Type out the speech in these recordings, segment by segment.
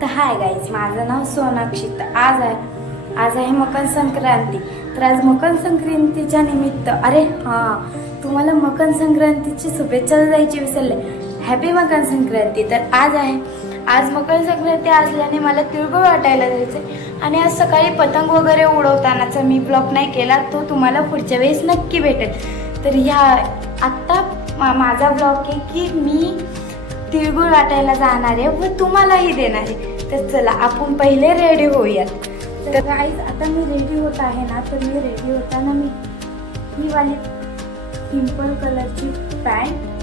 तर hi guys, माझं नाव सोनाक्षी. तर आज आहे मकर संक्रांती. तर आज मकर संक्रांतीच्या निमित्त तुम्हाला मकर संक्रांतीची शुभेच्छा द्यायची विसरले. हॅपी मकर संक्रांती. तर आज मकर संक्रांती असल्याने मला तिळगुळ वाटायला जायचं आणि आज सकाळी पतंग वगैरे उडवतानाचा मी ब्लॉग नाही केला, तो तुम्हाला पुढच्या वेळेस नक्की भेटेल. तर आत्ता माझा ब्लॉग आहे की मी तिळगुळ वाटायला जाणार आहे व तुम्हालाही देणार आहे. तर चला आपण पहिले रेडी होऊयात. तर गाईज आता मी रेडी होत आहे ना, तर मी रेडी होताना ही वाली सिंपल कलरची पॅन्ट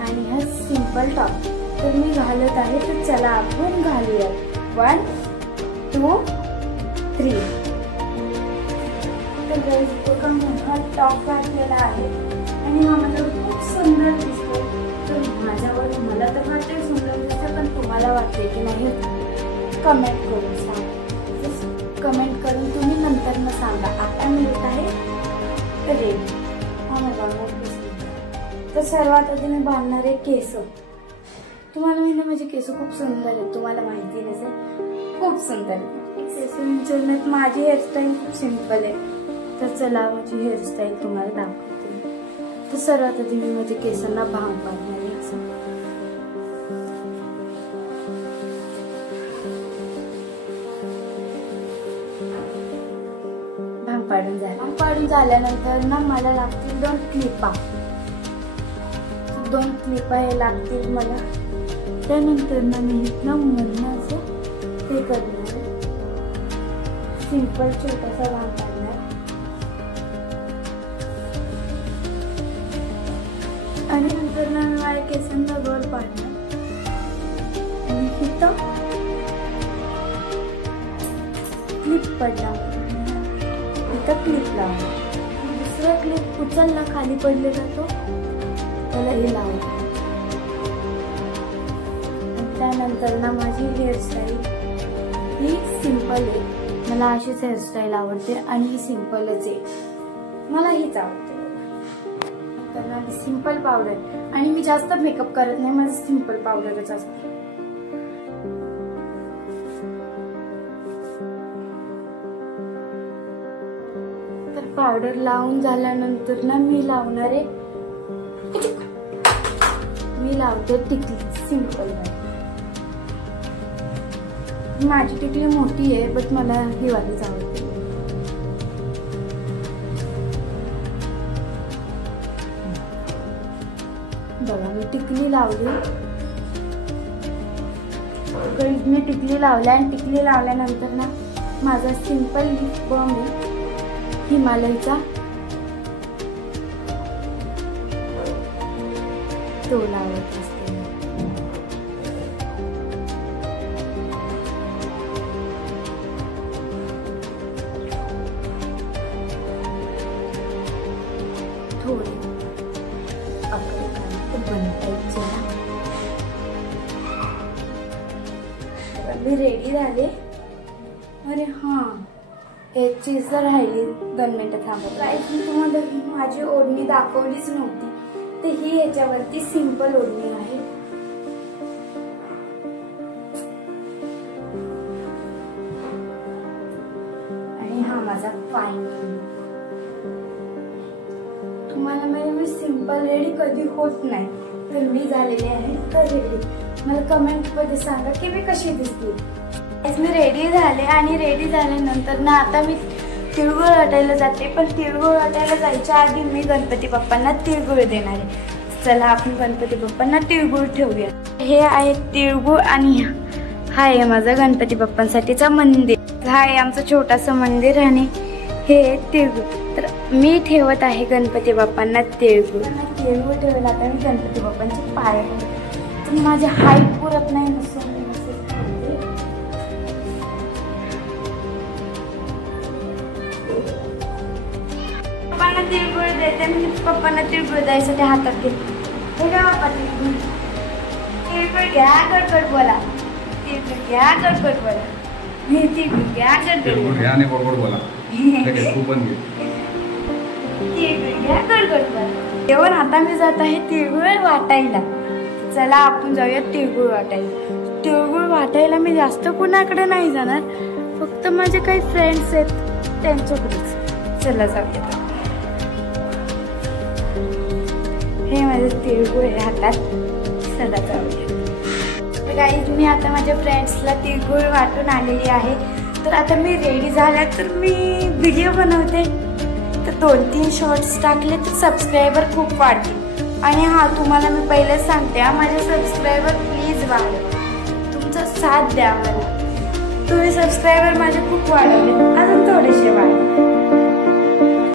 आणि हा सिंपल टॉप तर मी घालत आहे. तर चला आपण घालूयात. 1 2 3. तर गाईज बघा, हा टॉप घातलेला आहे आणि हा मला खूप सुंदर दिसतो. तर माझ्यावर मला तर वाटते सुंदर दिसतं, पण तुम्हाला वाटते की नाही कमेंट करून सांगा. कमेंट करून तुम्ही नंतर मग सांगा. आता मी येत आहे रेडी. तर सर्वात आधी मी बांधणार आहे केस. तुम्हाला माहिती आहे माझे केस खूप सुंदर आहेत, तुम्हाला माहिती नसेल, खूप सुंदर आहेत केस. विचारण्यात माझी हेअरस्टाईल खूप सिंपल आहे. तर चला माझी हेअरस्टाईल तुम्हाला दाखवते. तर सर्वात आधी मी माझ्या केसांना भांग पाडणार आहे. भांग पाडून झाल्यानंतर ना मला लागतील 2 क्लिपा. 2 क्लिपा हे लागतील मला. त्यानंतर ना मी इथनं मधनं असं हे करणार, सिंपल छोटासा भांग पाडणार आणि नंतर ना मी माझ्या केसांना वर पाडणार आणि इथं क्लिप पडणार, इथं क्लिप लावणार. दुसरा क्लिप उचलला खाली पडले जातो, त्याला हे लावणार. त्यानंतर ना माझी हेअरस्टाईल ही सिंपल आहे. मला अशीच हेअरस्टाईल आवडते आणि ही सिंपलच आहे, मला हीच आवडते. तर सिंपल पावडर आणि मी जास्त मेकअप करत नाही, माझं सिंपल पावडरच असते. तर पावडर लावून झाल्यानंतर ना मी लावणार आहे, मी लावते टिकली सिंपल. माझी टिकली मोठी आहे, बट मला ही वालीच आवडते. बघा मी टिकली लावली. मी टिकली लावल्या आणि टिकली लावल्यानंतर ना माझा सिंपल लिप बाम आहे हिमालयचा, तो लावत असते. थोडी मी रेडी झाले. अरे एक चीज तर राहिली, 2 मिनिटं थांबत. मी तुम्हाला माझी ओढणी दाखवलीच नव्हती. तर ही याच्यावरती सिंपल ओढणी आहे. आणि हा माझा फायनल. तुम्हाला मी सिंपल रेडी कधी होत नाही, तर मी झालेली आहे तर रेडी. मला कमेंट मध्ये सांगा की मी कशी दिसते. मी रेडी झाले आणि रेडी झाल्यानंतर ना आता मी तिळगुळ वाटायला जाते. पण तिळगुळ वाटायला जायच्या आधी मी गणपती बाप्पांना तिळगुळ देणार आहे. चला आपण गणपती बाप्पांना तिळगुळ ठेवूया. हे आहे तिळगुळ आणि हा आहे माझा गणपती बाप्पांसाठीचा मंदिर. हा आहे आमचं छोटंसं मंदिर आणि हे तिळगुळ. तर मी ठेवत आहे गणपती बाप्पांना तिळगुळ. तिळगुळ ठेवायला आता मी गणपती बाप्पांचे पाय ठेवते. तर माझी हाईट पुरत नाही नसून पप्पांना तिळगुळ देते. मी पप्पांना तिळगुळ द्यायसाठी हातात घेते. हे काय बाप्पा तिळगुळ घ्या, गडगड बोला. तिळगुळ घ्या, गडगड बोला. तिळगुळ घ्या, गडगड घ्या आणि गोड बोला. तिळगुळ घ्या, गडगड बोला. जेवण आता मी जात आहे तिळगुळ वाटायला. चला आपण जाऊया तिळगुळ वाटायला. तिळगुळ वाटायला मी जास्त कुणाकडे नाही जाणार, फक्त माझे काही फ्रेंड्स आहेत त्यांच्याकडेच. चला जाऊया. हे माझे तिळगुळ आहे हातात. चला जाऊया. तर गाईज मी आता माझ्या फ्रेंड्सला तिळगुळ वाटून आलेली आहे. तर आता मी रेडी झाल्या तर मी व्हिडिओ बनवते. तर 2-3 शॉर्ट्स टाकले तर सबस्क्रायबर खूप वाढतील. आणि हां, तुम्हाला मी पहिलेच सांगते, माझे सबस्क्रायबर प्लीज वाढवा, तुमचा साथ द्या मला. तुम्ही सबस्क्रायबर माझे खूप वाढवले, अजून थोडेसे वाढवा.